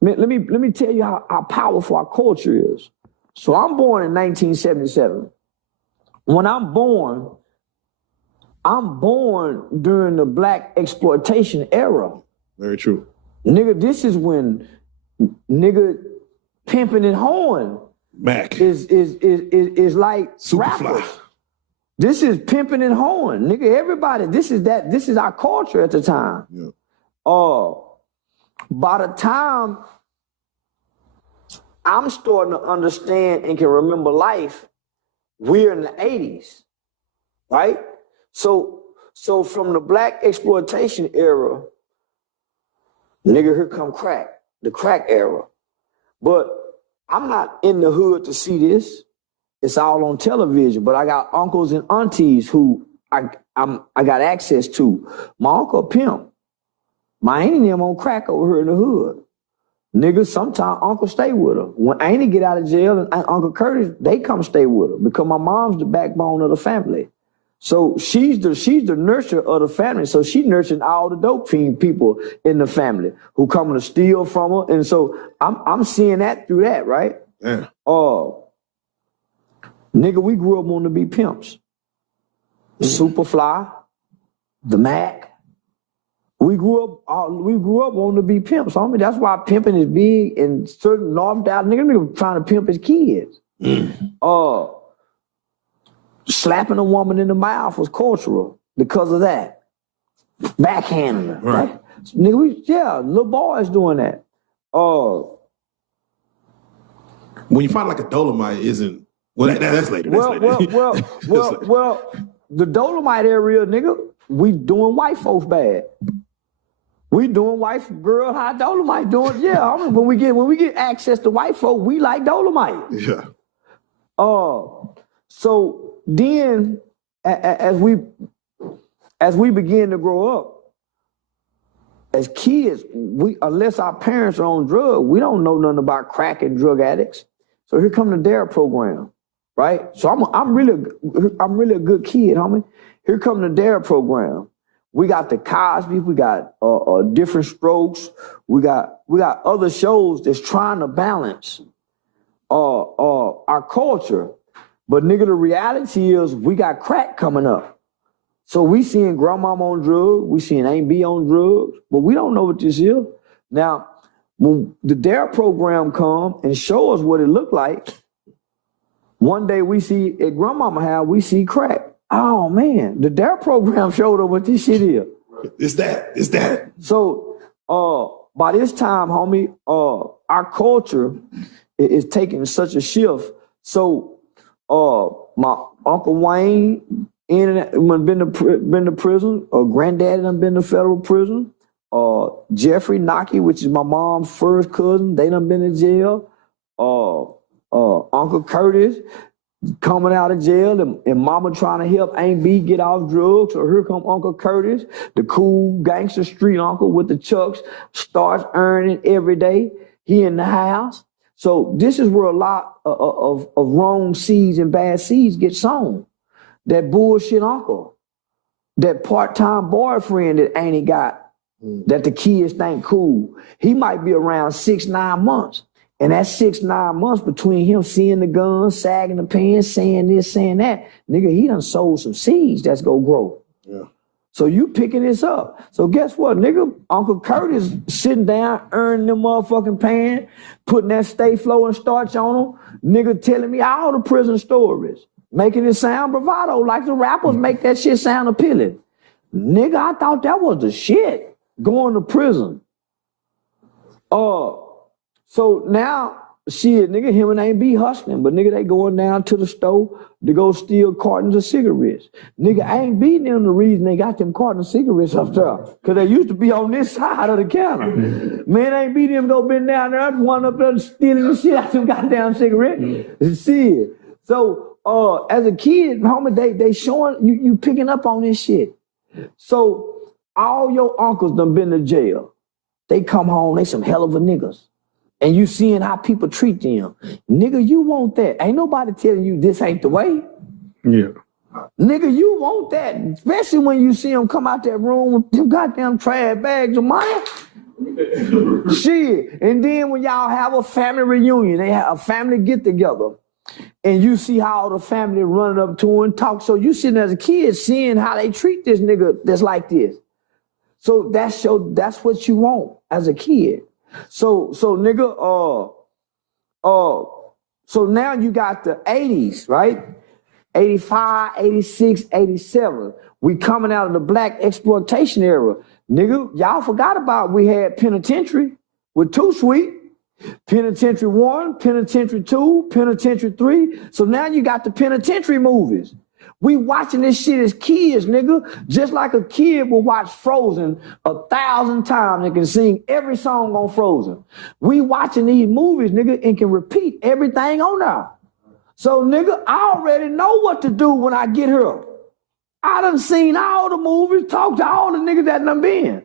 let me tell you how powerful our culture is. So I'm born in 1977. When I'm born during the black exploitation era. Very true. Nigga, this is when nigga pimping and hoeing Mac is like Superfly. rappers. This is pimping and hoeing. Nigga, everybody, this is our culture at the time. Yeah. By the time I'm starting to understand and can remember life, we're in the 80s, right? So from the black exploitation era, nigga, here come crack, the crack era. But I'm not in the hood to see this. It's all on television, but I got uncles and aunties who I got access to. My uncle pimp. My auntie and them on crack over here in the hood. Nigga, sometimes uncle stay with her. When auntie get out of jail and Uncle Curtis, they come stay with her because my mom's the backbone of the family. So she's the nurturer of the family. So she nurturing all the dope fiend people in the family who coming to steal from her. And so I'm seeing that through that, right? Yeah. Nigga, we grew up wanting to be pimps. Superfly, the Mac. We grew up wanting to be pimps. I mean, that's why pimping is big in certain North Dallas. Nigga trying to pimp his kids. Slapping a woman in the mouth was cultural because of that. Backhanding her. Right? Nigga, little boys doing that. When you find like a Dolomite isn't, that's later. Well, the Dolomite area, nigga, we doing white folks bad. We doing white girl how Dolomite doing. Yeah, I mean, when we get access to white folk, we like Dolomite. Yeah. So then as we begin to grow up, as kids, unless our parents are on drugs, we don't know nothing about crack and drug addicts. So here come the DARE program, right? So I'm really a good kid, homie. Here come the DARE program. We got the Cosby, we got Different Strokes, we got other shows that's trying to balance our culture. But nigga, the reality is we got crack coming up. So we seeing grandmama on drugs, we seeing Aunt B on drugs, but we don't know what this is. Now, when the DARE program come and show us what it looked like, one day we see at grandmama house, we see crack. Oh man, the DARE program showed us what this shit is. It's that. So by this time, homie, our culture is taking such a shift. So my Uncle Wayne been to prison. Granddaddy done been to federal prison. Jeffrey Nocky, which is my mom's first cousin, they done been in jail. Uncle Curtis coming out of jail and mama trying to help Aunt B get off drugs. So here come Uncle Curtis, the cool gangster street uncle with the chucks, starts earning every day. He in the house. So this is where a lot of wrong seeds and bad seeds get sown. That bullshit uncle, that part-time boyfriend that Auntie got, that the kids think cool, he might be around 6-9 months. And that 6-9 months between him seeing the gun, sagging the pants, saying this, saying that, nigga, he done sowed some seeds that's gonna grow. Yeah. So you picking this up. So guess what, nigga? Uncle Curtis sitting down, earning them motherfucking pants, putting that stay flow and starch on him. Nigga telling me all the prison stories, making it sound bravado like the rappers make that shit sound appealing. Nigga, I thought that was the shit, going to prison. So now, shit, nigga, him and Aunt B hustling, but nigga, they going down to the store to go steal cartons of cigarettes. Nigga, Aunt B them the reason they got them cartons of cigarettes up there, because they used to be on this side of the counter. Man, Aunt B them go been down there, one up there stealing the shit out them goddamn cigarettes. See, so as a kid, homie, they showing, you picking up on this shit. So all your uncles done been to jail. They come home, they some hell of a niggas. And you seeing how people treat them. Nigga, you want that. Ain't nobody telling you this ain't the way. Yeah. Nigga, you want that. Especially when you see them come out that room with them goddamn trash bags of money. Shit. And then when y'all have a family reunion, they have a family get together, and you see how the family running up to and talk. So you sitting as a kid seeing how they treat this nigga that's like this. So that's what you want as a kid. So nigga, so now you got the 80s, right? 85, 86, 87. We coming out of the black exploitation era. Nigga, y'all forgot about we had Penitentiary with Too Sweet. Penitentiary 1, Penitentiary 2, Penitentiary 3. So now you got the penitentiary movies. We watching this shit as kids, nigga. Just like a kid will watch Frozen 1,000 times and can sing every song on Frozen. We watching these movies, nigga, and can repeat everything on there. So, nigga, I already know what to do when I get here. I done seen all the movies, talked to all the niggas that done been.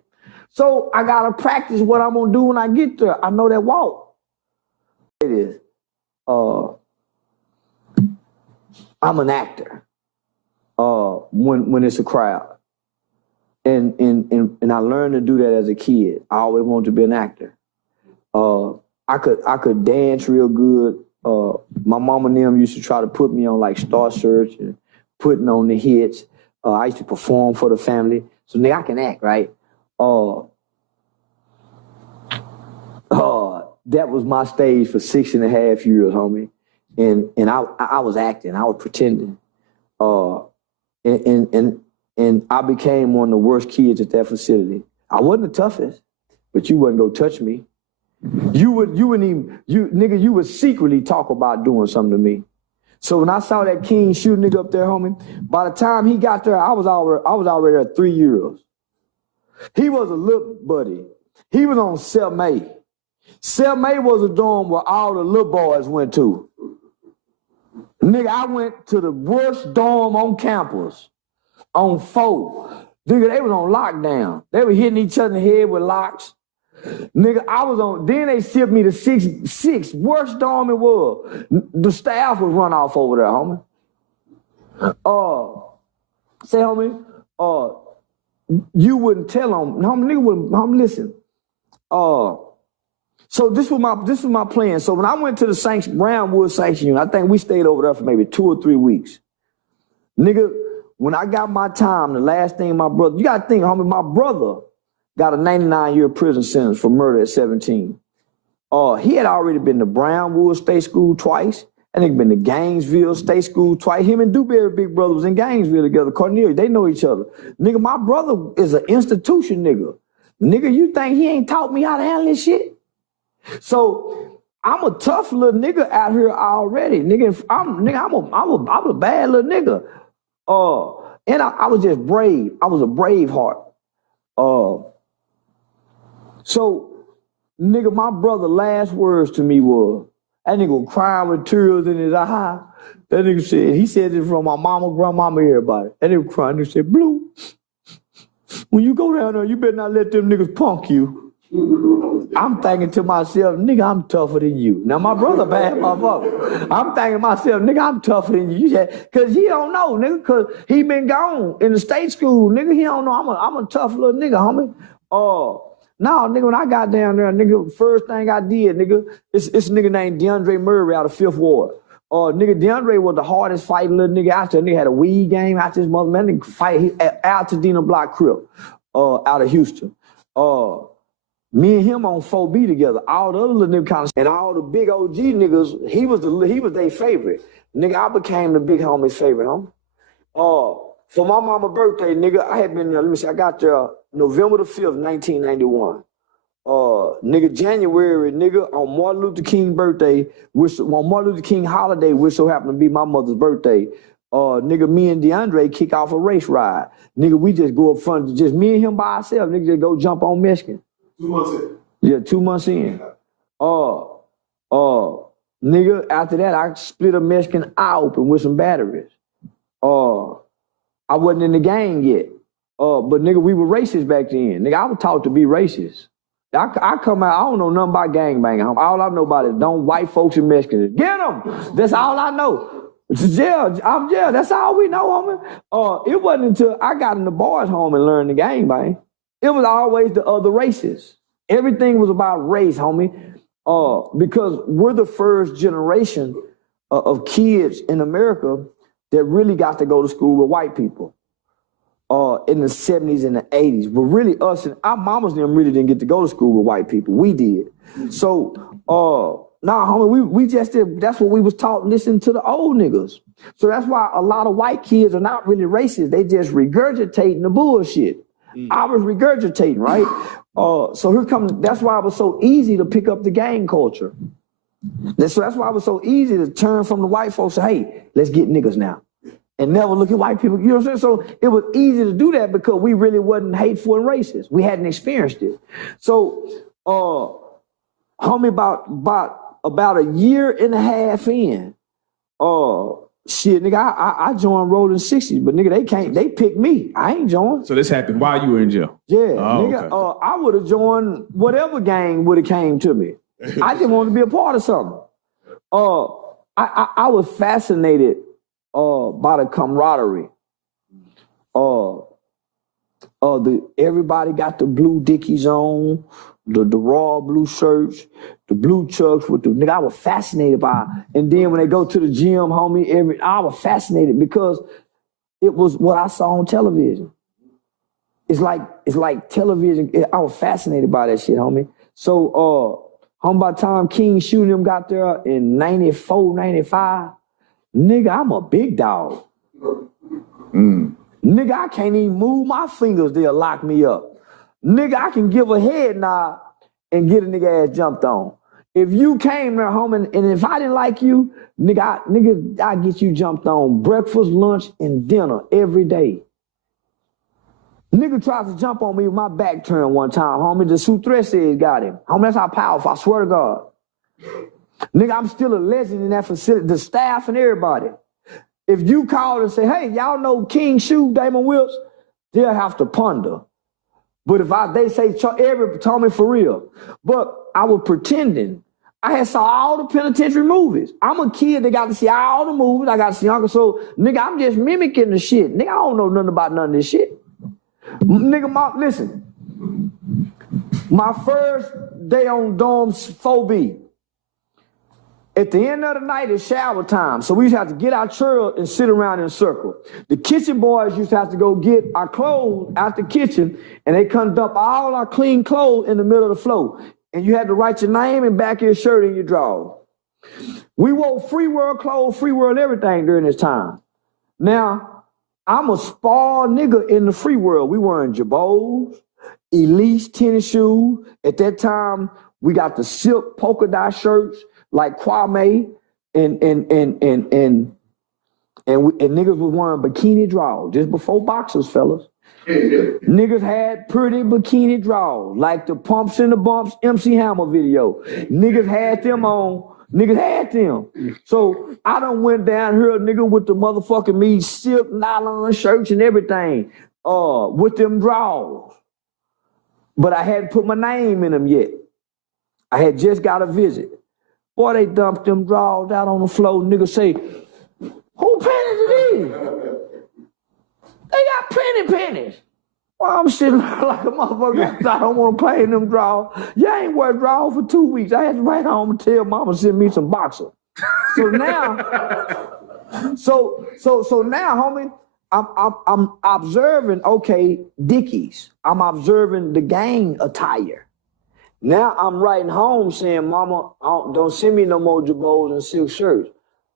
So I gotta practice what I'm gonna do when I get there. I know that walk. It is. I'm an actor. When it's a crowd. And I learned to do that as a kid. I always wanted to be an actor. I could dance real good. My mom and them used to try to put me on like Star Search and putting on the hits. I used to perform for the family. So nigga, I can act, right? That was my stage for 6.5 years, homie. And I was acting, I was pretending. And I became one of the worst kids at that facility. I wasn't the toughest, but you wouldn't go touch me. You would secretly talk about doing something to me. So when I saw that king shoot nigga up there, homie, by the time he got there, I was already there 3 years. He was a little buddy. He was on Selma. Selma was a dorm where all the little boys went to. Nigga, I went to the worst dorm on campus, on 4. Nigga, they was on lockdown. They were hitting each other in the head with locks. Nigga, I was on, then they shipped me to 6, worst dorm it was. The staff was run off over there, homie. Say, homie, you wouldn't tell them, homie, nigga wouldn't, homie, listen. So this was my plan. So when I went to the Brownwood Sanction Unit, I think we stayed over there for maybe 2 or 3 weeks. Nigga, when I got my time, the last thing my brother, you gotta think, homie, my brother got a 99-year prison sentence for murder at 17. He had already been to Brownwood State School twice. And he'd been to Gainesville State School twice. Him and Dewberry big brother was in Gainesville together. Cornelius, they know each other. Nigga, my brother is an institution nigga. Nigga, you think he ain't taught me how to handle this shit? So I'm a tough little nigga out here already. Nigga, I'm a bad little nigga. And I was just brave. I was a brave heart. So, nigga, my brother last words to me was, that nigga was crying with tears in his eye. That nigga said, he said it from my mama, grandmama, everybody. That nigga crying, he said, Blue, when you go down there, you better not let them niggas punk you. I'm thinking to myself, nigga, I'm tougher than you. Now, my brother bad motherfucker. I'm thinking to myself, nigga, I'm tougher than you. Because he don't know, nigga, because he been gone in the state school. Nigga, he don't know I'm a tough little nigga, homie. No, nigga, when I got down there, nigga, first thing I did, nigga, it's a nigga named DeAndre Murray out of 5th Ward. Nigga, DeAndre was the hardest fighting little nigga out there. Nigga had a weed game out this mother, man. Nigga fight Altadena Block Crip out of Houston. Me and him on 4B together. All the other little niggas kind of, and all the big OG niggas, he was their favorite. Nigga, I became the big homie's favorite, homie. For my mama's birthday, nigga, I had been there, let me see, I got there November the 5th, 1991. Nigga, January, nigga, on Martin Luther King birthday, on Martin Luther King holiday, which so happened to be my mother's birthday, nigga, me and DeAndre kick off a race ride. Nigga, we just go up front, just me and him by ourselves, nigga, just go jump on Michigan. 2 months in. Yeah, 2 months in. Nigga, after that, I split a Mexican eye open with some batteries. I wasn't in the gang yet. But nigga, we were racist back then. Nigga, I was taught to be racist. I come out, I don't know nothing about gangbanging. All I know about is don't white folks and Mexicans. Get them! That's all I know. I'm jail. That's all we know, homie. It wasn't until I got in the boys' home and learned the gangbang. It was always the other races. Everything was about race, homie. Because we're the first generation of kids in America that really got to go to school with white people in the 70s and the 80s. But really us and our mamas them really didn't get to go to school with white people. We did. So, homie, we just did, that's what we was taught listening to the old niggas. So that's why a lot of white kids are not really racist. They just regurgitating the bullshit. I was regurgitating, right? So here comes, that's why it was so easy to pick up the gang culture. So that's why it was so easy to turn from the white folks and say, hey, let's get niggas now. And never look at white people, you know what I'm saying? So it was easy to do that because we really wasn't hateful and racist. We hadn't experienced it. So, homie, about a year and a half in, shit, nigga, I joined Rolling 60s, but nigga, they picked me. I ain't joined. So this happened while you were in jail? Yeah, nigga, okay. I would have joined whatever gang would have came to me. I just wanted to be a part of something. I was fascinated by the camaraderie. Everybody got the blue Dickies on, the raw blue shirts, the blue chucks with the nigga. I was fascinated by it. And then when they go to the gym, homie, I was fascinated because it was what I saw on television. It's like television. I was fascinated by that shit, homie. So, by the time King shooting them got there in 94, 95, nigga, I'm a big dog. Nigga, I can't even move my fingers. They'll lock me up. Nigga, I can give a head nod and get a nigga ass jumped on. If you came there, homie, and if I didn't like you, nigga, I get you jumped on breakfast, lunch, and dinner every day. Nigga tried to jump on me with my back turned one time, homie. The Sutrese got him. Homie, that's how powerful, I swear to God. Nigga, I'm still a legend in that facility, the staff and everybody. If you call and say, hey, y'all know King Shoe, Damon Wilkes, they'll have to ponder. But if they say, tell me for real. But I was pretending. I had saw all the penitentiary movies. I'm a kid that got to see all the movies. I got to see Uncle. So, nigga, I'm just mimicking the shit. Nigga, I don't know nothing about none of this shit. Nigga, listen. My first day on dorms 4B. At the end of the night, it's shower time. So we used to have to get our chairs and sit around in a circle. The kitchen boys used to have to go get our clothes out the kitchen, and they come dump all our clean clothes in the middle of the floor. And you had to write your name and back of your shirt and your drawers. We wore free world clothes, free world everything during this time. Now, I'm a spoiled nigga in the free world. We wearing Jabos, Elite tennis shoes. At that time, we got the silk polka dot shirts like Kwame, and niggas was wearing bikini drawers just before boxers, fellas. Niggas had pretty bikini drawers like the Pumps and the Bumps MC Hammer video. Niggas had them on. Niggas had them. So I done went down here, nigga, with the motherfucking me silk nylon shirts and everything, with them drawers. But I hadn't put my name in them yet. I had just got a visit. Boy, they dumped them drawers out on the floor. Niggas say, who pennies it is? They got pennies. Well, I'm sitting like a motherfucker. I don't want to play in them drawers. You ain't wear drawers for 2 weeks. I had to write home and tell mama send me some boxer. So now, so now, homie, I'm observing, okay, Dickies. I'm observing the gang attire. Now I'm writing home saying, mama, don't send me no more Jabos and silk shirts.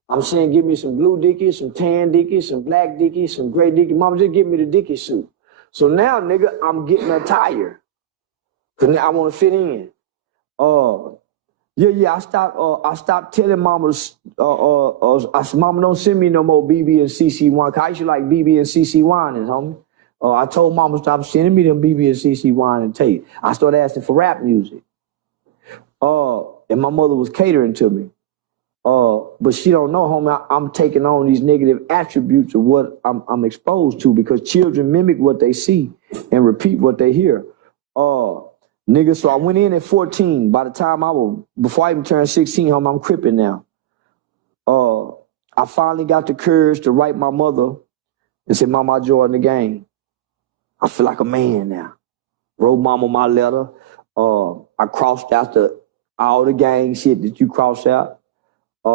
I'm saying, give me some blue Dickies, some tan Dickies, some black Dickies, some gray Dickies. Mama, just give me the Dickie suit. So now, nigga, I'm getting attire. Cause now I want to fit in. I stopped telling mama, I said, mama, don't send me no more BB and CC wine. Cause I used to like BB and CC wines, homie. I told mama, stop sending me them BB and CC wine and tape. I started asking for rap music. And my mother was catering to me. But she don't know, homie, I'm taking on these negative attributes of what I'm exposed to because children mimic what they see and repeat what they hear. Nigga, so I went in at 14. By the time before I even turned 16, homie, I'm crippin' now. I finally got the courage to write my mother and say, Mama, I joined the gang. I feel like a man now. Wrote mama my letter. I crossed out all the gang shit that you crossed out. I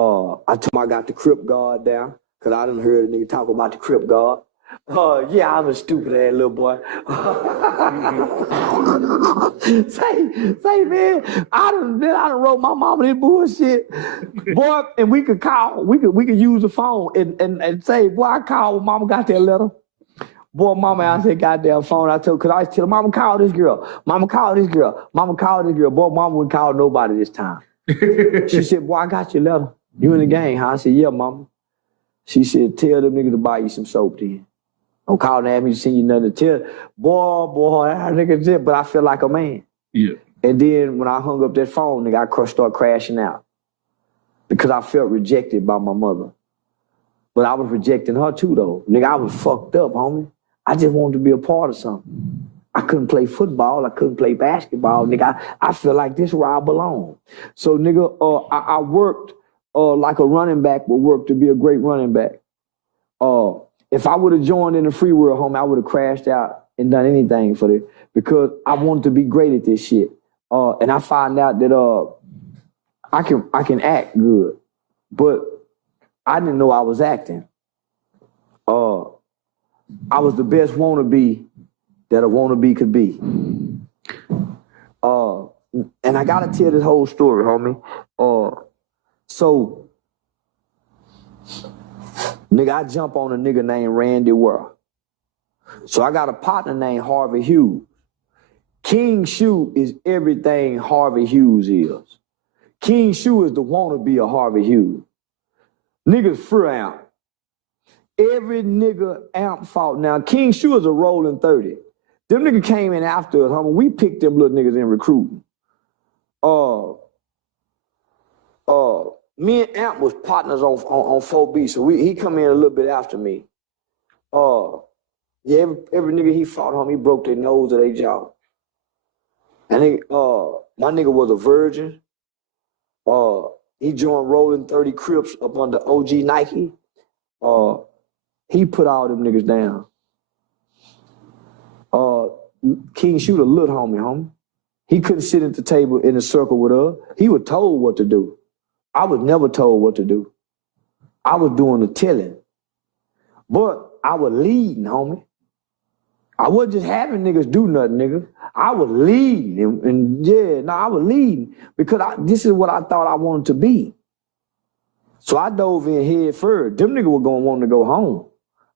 told him I got the Crip Guard down, because I done heard a nigga talk about the Crip Guard. Yeah, I'm a stupid ass little boy. say, man, I done wrote my mama this bullshit. Boy, and we could use the phone and say, boy, I called when mama got that letter. Boy, mama answered goddamn phone. I told, cause I was telling mama, call this girl. Mama, call this girl. Mama, call this girl. Boy, mama wouldn't call nobody this time. She said, boy, I got your letter. You in the gang, huh? I said, yeah, mama. She said, tell them niggas to buy you some soap then. Don't call and ask me to send you nothing to tell. Boy, that nigga said, but I feel like a man. Yeah. And then when I hung up that phone, nigga, I started crashing out. Because I felt rejected by my mother. But I was rejecting her too, though. Nigga, I was fucked up, homie. I just wanted to be a part of something. I couldn't play football. I couldn't play basketball. Nigga, I feel like this is where I belong. So, nigga, I worked like a running back would work to be a great running back. If I would have joined in the free world, homie, I would have crashed out and done anything for it because I wanted to be great at this shit. And I find out that I can act good, but I didn't know I was acting. I was the best wannabe that a wannabe could be. And I gotta tell this whole story, homie. So, nigga, I jump on a nigga named Randy Ware. So I got a partner named Harvey Hughes. King Shoe is everything Harvey Hughes is. King Shoe is the wannabe of Harvey Hughes. Niggas free amp. Every nigga amp fought. Now, King Shoe is a rolling 30. Them niggas came in after us, homie. We picked them little niggas in recruiting. Me and Amp was partners on 4B, so he come in a little bit after me. Yeah, every nigga he fought, homie, he broke their nose or their jaw. And my nigga was a virgin. He joined Rolling 30 Crips up under OG Nike. He put all them niggas down. King Shooter, little homie. He couldn't sit at the table in a circle with us. He was told what to do. I was never told what to do. I was doing the telling. But I was leading, homie. I wasn't just having niggas do nothing, nigga. I was leading. I was leading because this is what I thought I wanted to be. So I dove in head first. Them niggas were going to want to go home.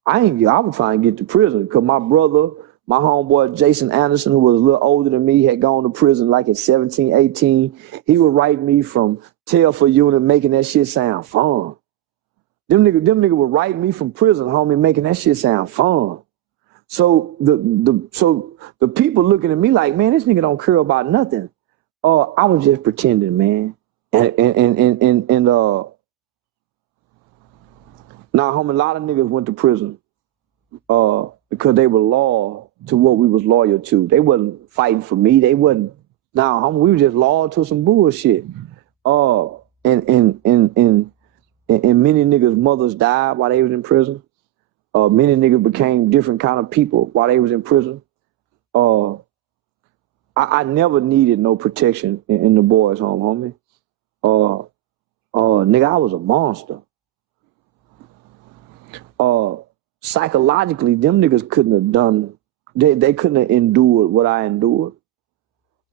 I was trying to get to prison because my brother, my homeboy Jason Anderson, who was a little older than me, had gone to prison like at 17, 18. He would write me from tail for unit, making that shit sound fun. Them niggas would write me from prison, homie, making that shit sound fun. So the people looking at me like, man, this nigga don't care about nothing. I was just pretending, man. Nah, homie, a lot of niggas went to prison because they were loyal to what we was loyal to. They wasn't fighting for me. They wasn't. Nah, homie, we were just loyal to some bullshit. And many niggas' mothers died while they was in prison. Many niggas became different kind of people while they was in prison. I never needed no protection in the boys' home, homie. Nigga, I was a monster. Psychologically, them niggas couldn't have done, they couldn't have endured what I endured.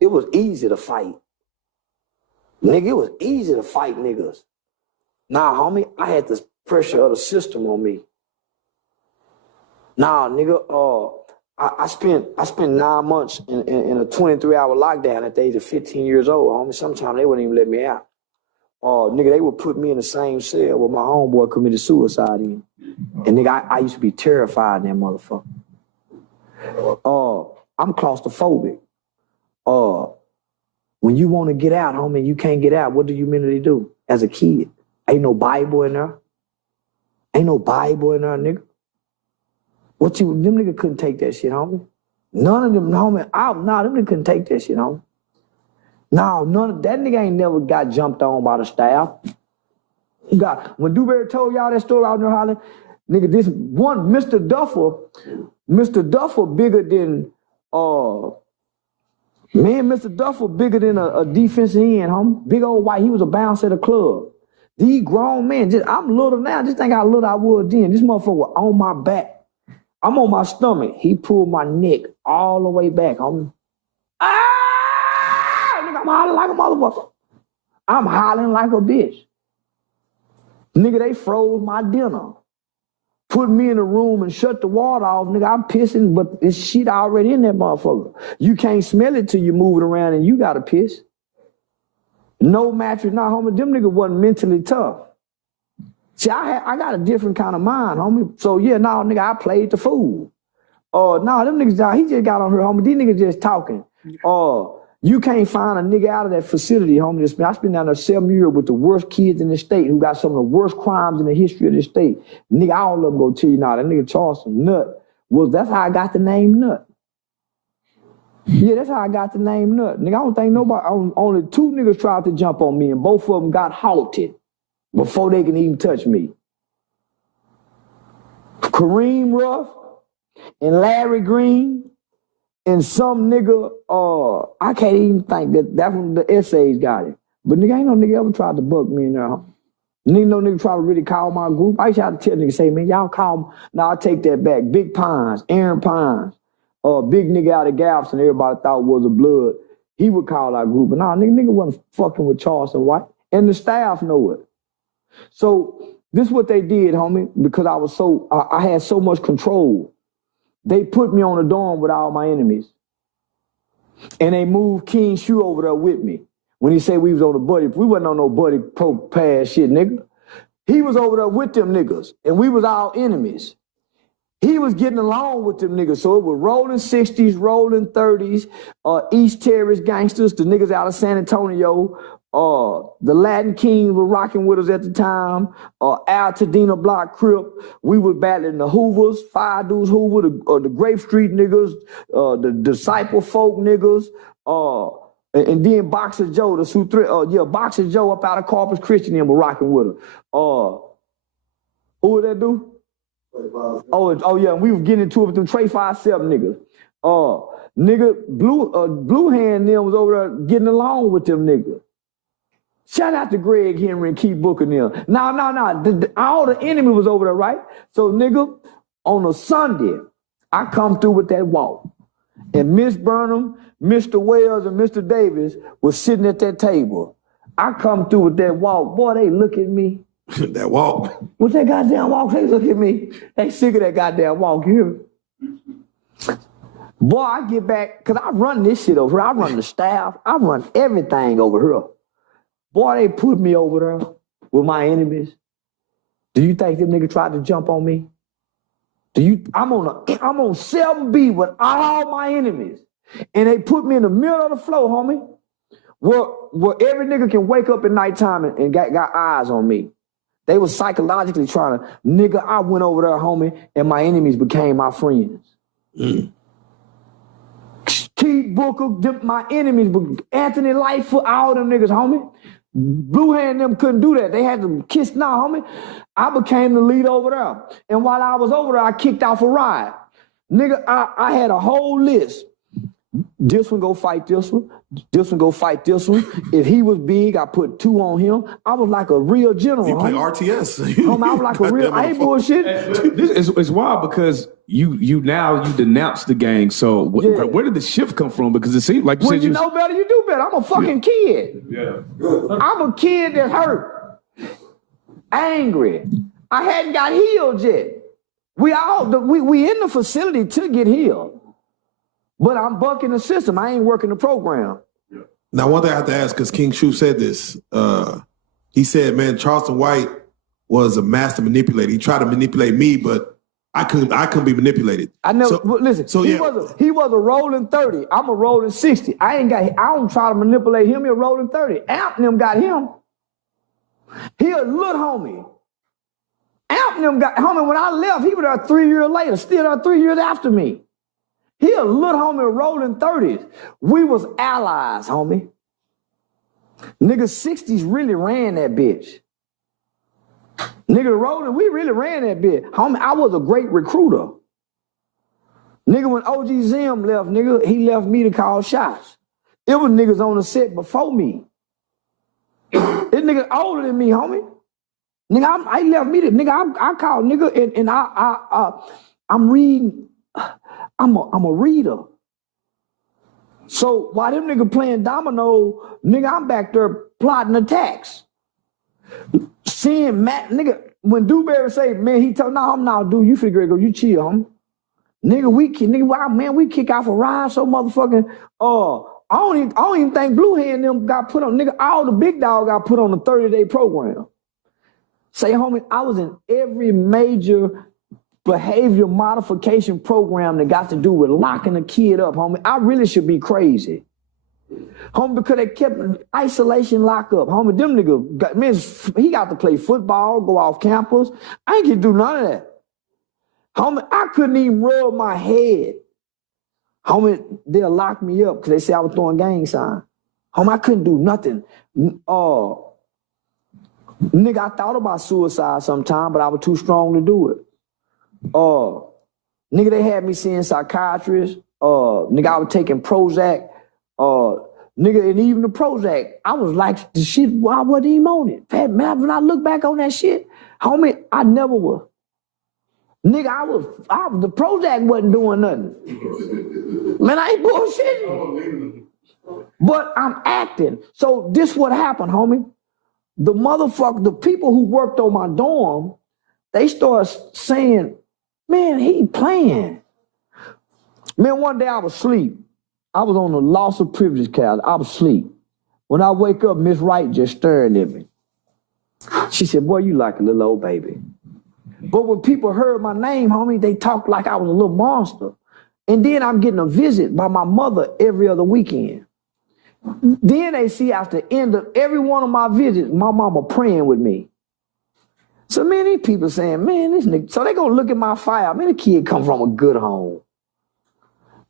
It was easy to fight. Nigga, it was easy to fight niggas. Nah, homie, I had the pressure of the system on me. Nah, nigga, I spent 9 months in a 23-hour lockdown at the age of 15 years old, homie. Sometimes they wouldn't even let me out. Nigga, they would put me in the same cell where my homeboy committed suicide in. And nigga, I used to be terrified of that motherfucker. I'm claustrophobic. When you want to get out, homie, you can't get out. What do you mentally do as a kid? Ain't no Bible in there. Ain't no Bible in there, nigga. Them niggas couldn't take that shit, homie. None of them, homie. Them niggas couldn't take that shit, homie. No, that nigga ain't never got jumped on by the staff. When Dewberry told y'all that story out there hollering, nigga, this one, Mr. Duffer bigger than Man, Mr. Duffel bigger than a defensive end, homie. Big old white. He was a bouncer at a club. These grown men, I'm little now. Just think how little I was then. This motherfucker on my back. I'm on my stomach. He pulled my neck all the way back, homie. Ah! Nigga, I'm hollering like a motherfucker. I'm hollering like a bitch. Nigga, they froze my dinner. Put me in a room and shut the water off. Nigga, I'm pissing, but it's shit already in that motherfucker. You can't smell it till you move it around and you gotta piss. No mattress, nah, homie. Them niggas wasn't mentally tough. See, I got a different kind of mind, homie. So yeah, nah, nigga, I played the fool. Nah, them niggas, he just got on her, homie. These niggas just talking. You can't find a nigga out of that facility, homie. I spent down there 7 years with the worst kids in the state who got some of the worst crimes in the history of the state. Nigga, all of them go tell you now, that nigga Charleston, Nut. Well, that's how I got the name Nut. Yeah, that's how I got the name Nut. Nigga, I don't think nobody, only 2 niggas tried to jump on me and both of them got halted before they can even touch me. Kareem Ruff and Larry Green and some nigga, I can't even think that's when the essays got it. But nigga, ain't no nigga ever tried to buck me in there. Nigga try to really call my group. I used to have to tell niggas, say, man, y'all call me. Now I take that back. Big Pines, Aaron Pines, big nigga out of Galveston, everybody thought was a blood. He would call our group. But nah, nigga wasn't fucking with Charleston White. And the staff know it. So this is what they did, homie, because I had so much control. They put me on the dorm with all my enemies. And they moved King Shoe over there with me. When he said we was on the buddy, we wasn't on no buddy pro-pass shit, nigga. He was over there with them niggas, and we was all enemies. He was getting along with them niggas, so it was rolling 60s, rolling 30s, East Terrace gangsters, the niggas out of San Antonio, the Latin Kings were rocking with us at the time, Al Tadena Block Crip. We were battling the Hoovers, Five Dudes Hoover, the Grape Street niggas, the Disciple Folk niggas, and then Boxer Joe, Boxer Joe up out of Corpus Christi and were rocking with us. Who would that do? Oh yeah, we were getting into it with them Trey 5-7 niggas. Nigga, Blue Hand them was over there getting along with them niggas. Shout out to Greg Henry and Keith Booker them. All the enemy was over there, right? So nigga, on a Sunday, I come through with that walk. And Miss Burnham, Mr. Wells, and Mr. Davis was sitting at that table. I come through with that walk. Boy, they look at me. That walk. With that goddamn walk, they look at me. They sick of that goddamn walk, you hear me? Boy, I get back, because I run this shit over here. I run the staff. I run everything over here. Boy, they put me over there with my enemies. Do you think them niggas tried to jump on me? I'm on 7B with all my enemies. And they put me in the middle of the floor, homie, where every nigga can wake up at nighttime and got eyes on me. They was psychologically trying to, nigga, I went over there, homie, and my enemies became my friends. Keith Booker, my enemies, Anthony Lightfoot, all them niggas, homie. Blue Hand them couldn't do that. They had to kiss now, homie. I became the lead over there. And while I was over there, I kicked off a ride. Nigga, I had a whole list. This one go fight this one. This one go fight this one. If he was big, I put 2 on him. I was like a real general. You play RTS. I was like a real, I ain't bullshit. This is wild because you denounce the gang. So where did the shift come from? Because it seems like you when said you know better, you do better. I'm a fucking kid. Yeah. I'm a kid that hurt, angry. I hadn't got healed yet. We in the facility to get healed. But I'm bucking the system. I ain't working the program. Now, one thing I have to ask, because King Shu said this. He said, man, Charleston White was a master manipulator. He tried to manipulate me, but I couldn't be manipulated. I never listen. So he was a rolling 30. I'm a rolling 60. I don't try to manipulate him. He a rolling 30. Amp and them got him. He a little homie. Amp and them got homie. When I left, he was there 3 years later. Still there 3 years after me. He a little homie rolling 30s. We was allies, homie. Nigga 60s really ran that bitch. Nigga rolling, we really ran that bitch. Homie, I was a great recruiter. Nigga, when OG Zim left, nigga, he left me to call shots. It was niggas on the set before me. This nigga older than me, homie. Nigga, I left me. Nigga, I called nigga, and I'm reading. I'm a reader. So while them nigga playing domino, nigga, I'm back there plotting attacks. Seeing Matt, nigga, when Dewberry say, man, he told, no, I'm not, dude, you figure go, you chill, homie. Nigga, we kick out for ride so motherfucking, I don't even think Blue Hand them got put on, nigga, all the big dog got put on a 30-day program. Say, homie, I was in every major behavior modification program that got to do with locking a kid up, homie. I really should be crazy. Homie, because they kept isolation lockup. Homie, them nigga got, man, he got to play football, go off campus. I ain't get to do none of that. Homie, I couldn't even rub my head. Homie, they'll lock me up because they say I was throwing gang sign. Homie, I couldn't do nothing. Nigga, I thought about suicide sometime, but I was too strong to do it. Nigga, they had me seeing psychiatrists. Nigga, I was taking Prozac. Nigga, and even the Prozac, I was like, the shit, I wasn't even on it. Man, when I look back on that shit, homie, I never was. Nigga, the Prozac wasn't doing nothing. Man, I ain't bullshitting. But I'm acting. So this what happened, homie. The people who worked on my dorm, they started saying, man, he playing. Man, one day I was asleep. I was on the loss of privilege couch. I was asleep. When I wake up, Miss Wright just staring at me. She said, boy, you like a little old baby. But when people heard my name, homie, they talked like I was a little monster. And then I'm getting a visit by my mother every other weekend. Then they see after the end of every one of my visits, my mama praying with me. So, man, these people saying, man, this nigga, so they gonna look at my file. Man, the kid come from a good home.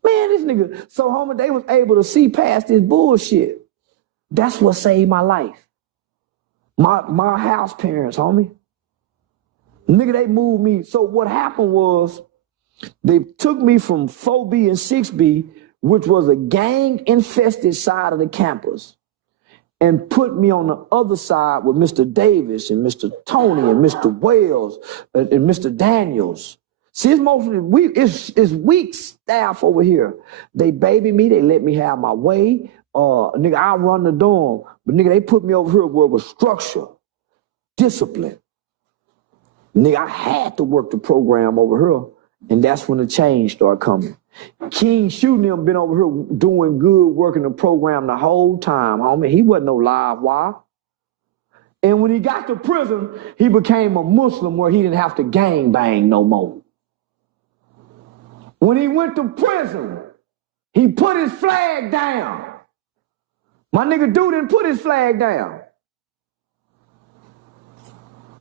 Man, this nigga, so homie, they was able to see past this bullshit. That's what saved my life. My house parents, homie. Nigga, they moved me. So what happened was they took me from 4B and 6B, which was a gang-infested side of the campus, and put me on the other side with Mr. Davis and Mr. Tony and Mr. Wells and Mr. Daniels. See, it's weak staff over here. They baby me. They let me have my way. Nigga, I run the dorm. But nigga, they put me over here where it was structure, discipline. Nigga, I had to work the program over here. And that's when the change started coming. King shooting them been over here doing good, working the program the whole time, homie. He wasn't no live wire. And when he got to prison, he became a Muslim where he didn't have to gang bang no more. When he went to prison, he put his flag down. My nigga dude didn't put his flag down.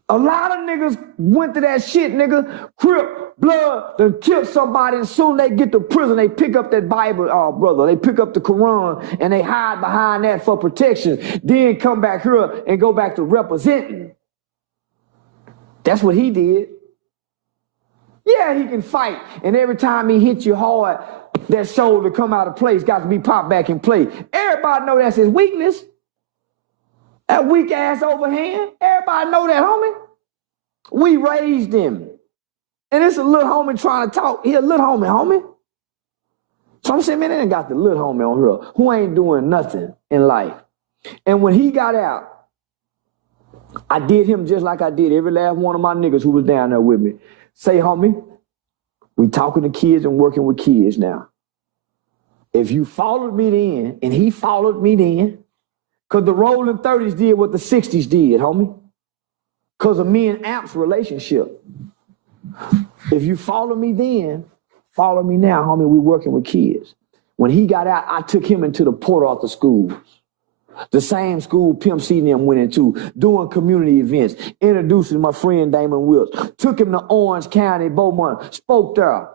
A lot of niggas went to that shit, nigga. Crip, blood, then killed somebody, and soon they get to prison, they pick up that Bible, brother. They pick up the Quran, and they hide behind that for protection. Then come back here and go back to representing. That's what he did. Yeah, he can fight, and every time he hits you hard, that shoulder come out of place, got to be popped back in play. Everybody know that's his weakness. That weak ass overhand. Everybody know that, homie. We raised him. And it's a little homie trying to talk. He a little homie. So I'm saying, man, they ain't got the little homie on here who ain't doing nothing in life. And when he got out, I did him just like I did every last one of my niggas who was down there with me. Say, homie, we talking to kids and working with kids now. If you followed me then, and he followed me then, because the rolling 30s did what the 60s did, homie. Because of me and Amp's relationship. If you follow me then, follow me now, homie. We working with kids. When he got out, I took him into the Port Arthur schools. The same school Pimp C and them went into, doing community events, introducing my friend Damon Wills. Took him to Orange County, Beaumont, spoke there.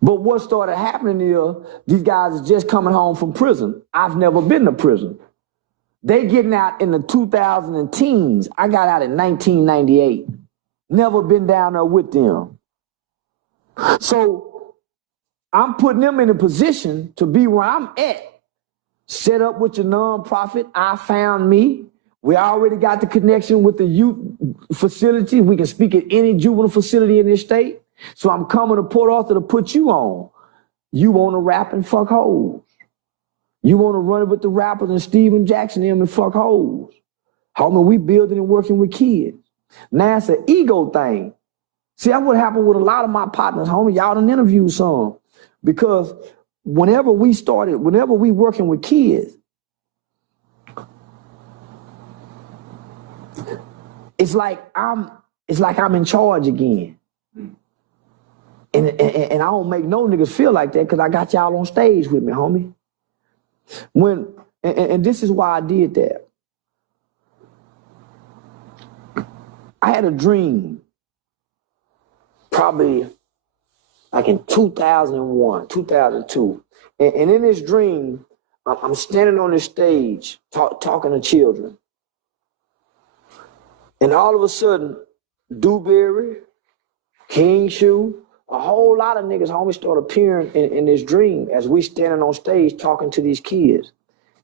But what started happening is these guys is just coming home from prison. I've never been to prison. They getting out in the 2010s. I got out in 1998. Never been down there with them. So I'm putting them in a position to be where I'm at set up with your nonprofit, I Found Me. We already got the connection with the youth facility. We can speak at any juvenile facility in this state. So I'm coming to Port Arthur to put you on. You want to rap and fuck hoes. You want to run it with the rappers and Steven Jackson them and fuck hoes. Homie, we building and working with kids. Now it's an ego thing. See, that's what happened with a lot of my partners, homie. Y'all done interviewed some. Because whenever we working with kids, it's like I'm in charge again. And I don't make no niggas feel like that because I got y'all on stage with me, homie. And this is why I did that. I had a dream, probably like in 2001, 2002. And in this dream, I'm standing on this stage talking to children. And all of a sudden, Dewberry, King Shoe, a whole lot of niggas, homie, start appearing in this dream as we standing on stage talking to these kids.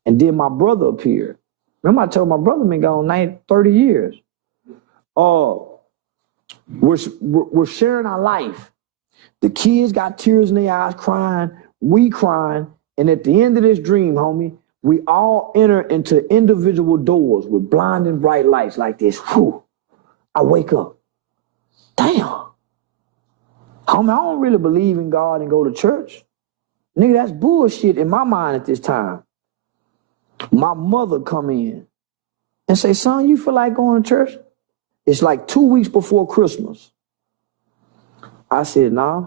And then my brother appeared. Remember I told my brother been gone 30 years. We're sharing our life. The kids got tears in their eyes crying, we crying, and at the end of this dream, homie, we all enter into individual doors with blinding bright lights like this. Whew. I wake up. Damn. Homie, I don't really believe in God and go to church. Nigga, that's bullshit in my mind at this time. My mother come in and say, son, you feel like going to church? It's like 2 weeks before Christmas. I said, nah.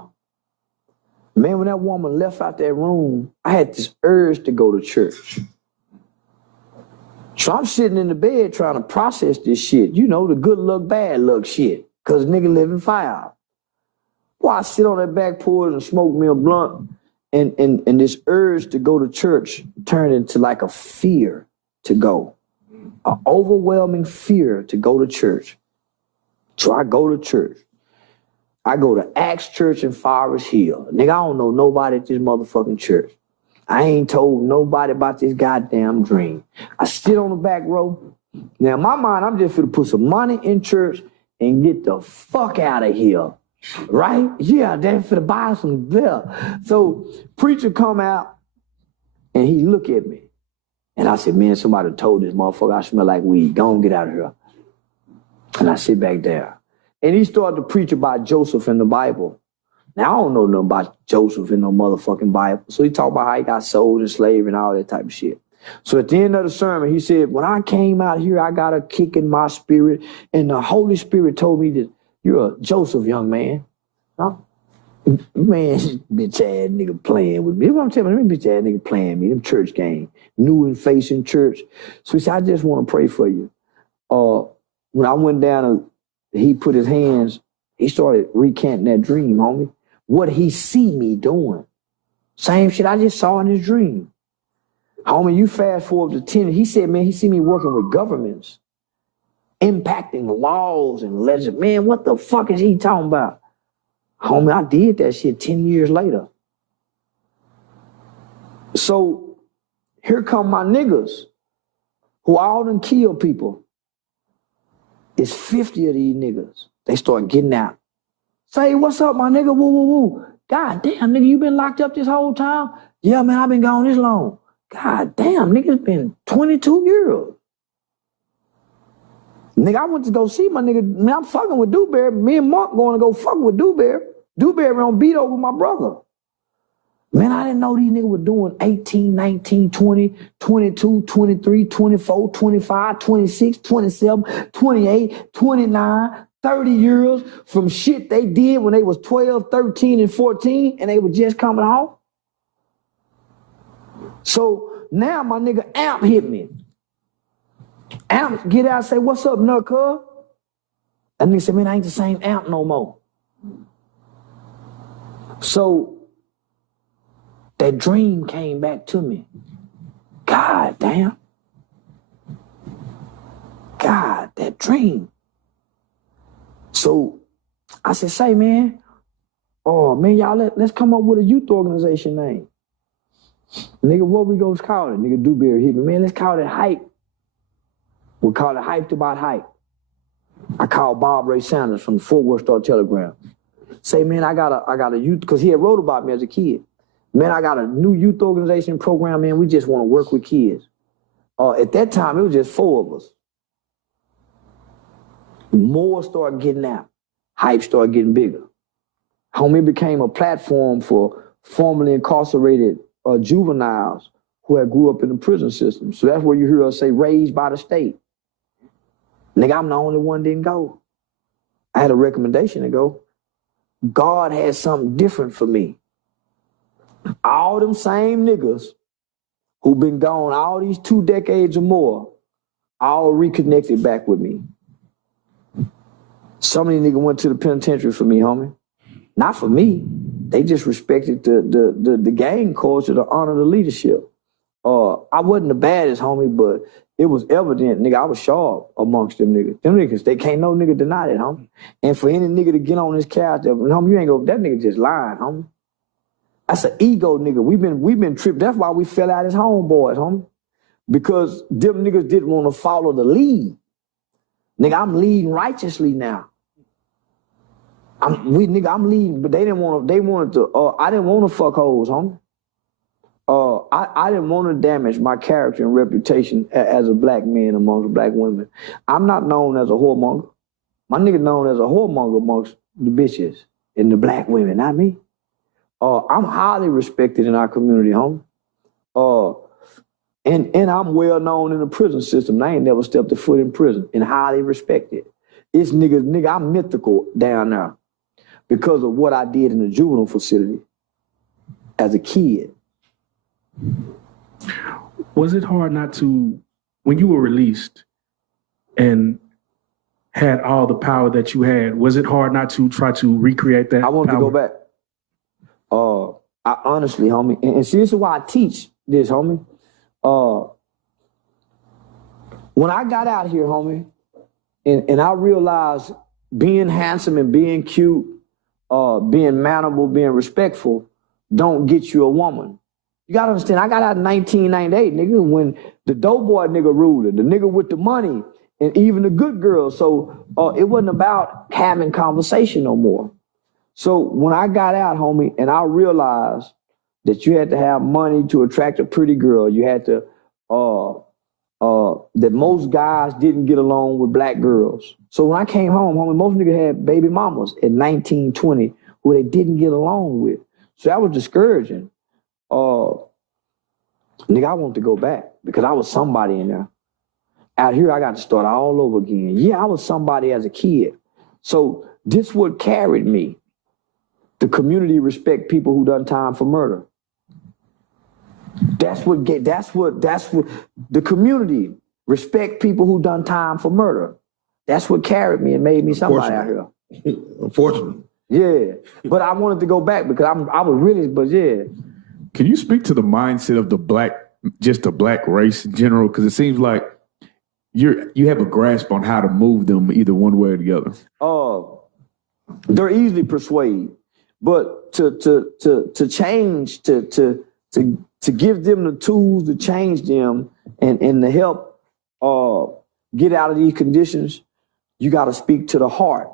Man, when that woman left out that room, I had this urge to go to church. So I'm sitting in the bed trying to process this shit. You know, the good luck, bad luck shit. Because nigga live in fire. Well, I sit on that back porch and smoke me a blunt. And this urge to go to church turned into like a fear to go. An overwhelming fear to go to church. So I go to church. I go to Acts Church in Forest Hill. Nigga, I don't know nobody at this motherfucking church. I ain't told nobody about this goddamn dream. I sit on the back row. Now, in my mind, I'm just finna put some money in church and get the fuck out of here. Right? Yeah, they're finna buy some beer. So, preacher come out and he look at me. And I said, man, somebody told this motherfucker I smell like weed. Go on, get out of here. And I sit back there. And he started to preach about Joseph in the Bible. Now, I don't know nothing about Joseph in no motherfucking Bible. So he talked about how he got sold in slavery and all that type of shit. So at the end of the sermon, he said, when I came out here, I got a kick in my spirit. And the Holy Spirit told me that you're a Joseph, young man. Huh? Man, bitch ass nigga playing with me. You know what I'm telling you? Bitch ass nigga playing me. Them church game. New and facing church. So he said, I just want to pray for you. When I went down, he put his hands, he started recanting that dream, homie. What he see me doing. Same shit I just saw in his dream. Homie, you fast forward to 10, he said, man, he see me working with governments, impacting laws and legislation. Man, what the fuck is he talking about? Homie, I did that shit 10 years later. So here come my niggas who all done kill people. It's 50 of these niggas. They start getting out. Say, what's up, my nigga? Woo, woo, woo. God damn, nigga, you been locked up this whole time? Yeah, man, I've been gone this long. God damn, nigga, it's been 22 years. Nigga, I went to go see my nigga. Man, I'm fucking with Dewberry. Me and Mark going to go fuck with Dewberry. Dewberry on beat over my brother. Man, I didn't know these niggas were doing 18, 19, 20, 22, 23, 24, 25, 26, 27, 28, 29, 30 years from shit they did when they was 12, 13, and 14, and they were just coming home. So now my nigga Amp hit me. Amp get out and say, what's up, nut cuz? And nigga said, man, I ain't the same Amp no more. So that dream came back to me. God damn. God, that dream. So I said, say, man, oh, man, y'all, let's come up with a youth organization name. Nigga, what we gonna call it? Nigga, Dewberry hit me. Man, let's call it hype. We call it hyped about hype. I called Bob Ray Sanders from the Fort Worth Star-Telegram. Say, man, I got a youth, because he had wrote about me as a kid. Man, I got a new youth organization program, man. We just want to work with kids. At that time, it was just 4 of us. More started getting out. Hype started getting bigger. Homie became a platform for formerly incarcerated juveniles who had grew up in the prison system. So that's where you hear us say, raised by the state. Nigga, I'm the only one that didn't go. I had a recommendation to go. God had something different for me. All them same niggas who been gone all these 2 decades or more, all reconnected back with me. Some of these niggas went to the penitentiary for me, homie. Not for me. They just respected the gang culture to honor the leadership. I wasn't the baddest, homie, but it was evident, nigga, I was sharp amongst them niggas. Them niggas, they can't no nigga deny that, homie. And for any nigga to get on this couch, homie, you ain't go, that nigga just lying, homie. That's an ego, nigga. We've been tripped. That's why we fell out as homeboys, homie. Because them niggas didn't want to follow the lead. Nigga, I'm leading righteously now. I'm leading, but they didn't want to, I didn't want to fuck hoes, homie. I didn't want to damage my character and reputation as a black man amongst black women. I'm not known as a whoremonger. My nigga known as a whoremonger amongst the bitches and the black women, not me. I'm highly respected in our community, homie. And I'm well known in the prison system. I ain't never stepped a foot in prison and highly respected. It's nigga, I'm mythical down there because of what I did in the juvenile facility as a kid. Was it hard not to, when you were released and had all the power that you had, was it hard not to try to recreate that? I wanted power? to go back. I honestly, homie, and see, this is why I teach this, homie. When I got out here, homie, and I realized being handsome and being cute, being mannerable, being respectful, don't get you a woman. You gotta understand, I got out in 1998, nigga, when the dope boy nigga ruled, the nigga with the money, and even the good girls. So it wasn't about having conversation no more. So when I got out, homie, and I realized that you had to have money to attract a pretty girl, you had to, that most guys didn't get along with black girls. So when I came home, homie, most niggas had baby mamas at 19, 20 who they didn't get along with. So that was discouraging. Nigga, I wanted to go back because I was somebody in there. Out here, I got to start all over again. Yeah, I was somebody as a kid. So this what carried me. The community respect people who done time for murder. That's what the community respect people who done time for murder. That's what carried me and made me somebody out here. Unfortunately. Yeah, but I wanted to go back because I was really, but yeah. Can you speak to the mindset of the black race in general? Because it seems like you have a grasp on how to move them either one way or the other. They're easily persuaded, but to change, to give them the tools to change them and to help get out of these conditions, you got to speak to the heart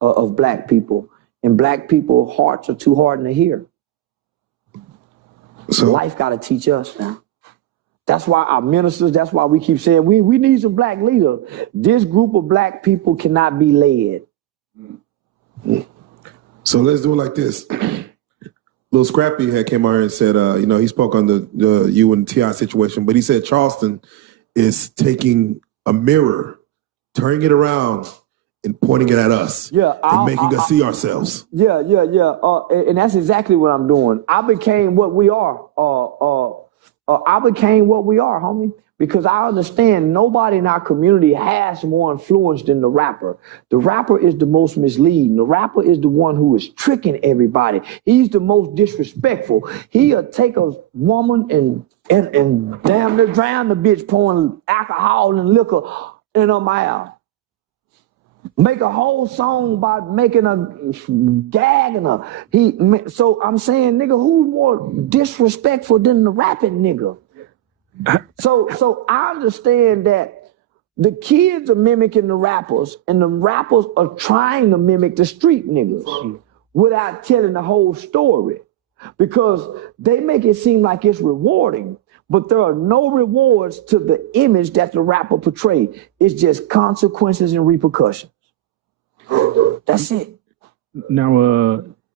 of black people. And black people's hearts are too hard to hear. So life got to teach us now. That's why our ministers, that's why we keep saying we need some black leaders. This group of black people cannot be led. So let's do it like this. Lil Scrappy had came out here and said, he spoke on the you and T.I. situation, but he said Charleston is taking a mirror, turning it around, and pointing it at us. Yeah, and making us see ourselves. Yeah. And that's exactly what I'm doing. I became what we are. I became what we are, homie. Because I understand nobody in our community has more influence than the rapper. The rapper is the most misleading. The rapper is the one who is tricking everybody. He's the most disrespectful. He'll take a woman and damn near drown the bitch pouring alcohol and liquor in her mouth. Make a whole song about making a gag and so I'm saying, nigga, who's more disrespectful than the rapping nigga? So I understand that the kids are mimicking the rappers and the rappers are trying to mimic the street niggas without telling the whole story, because they make it seem like it's rewarding, but there are no rewards to the image that the rapper portrayed. It's just consequences and repercussions. That's it. Now,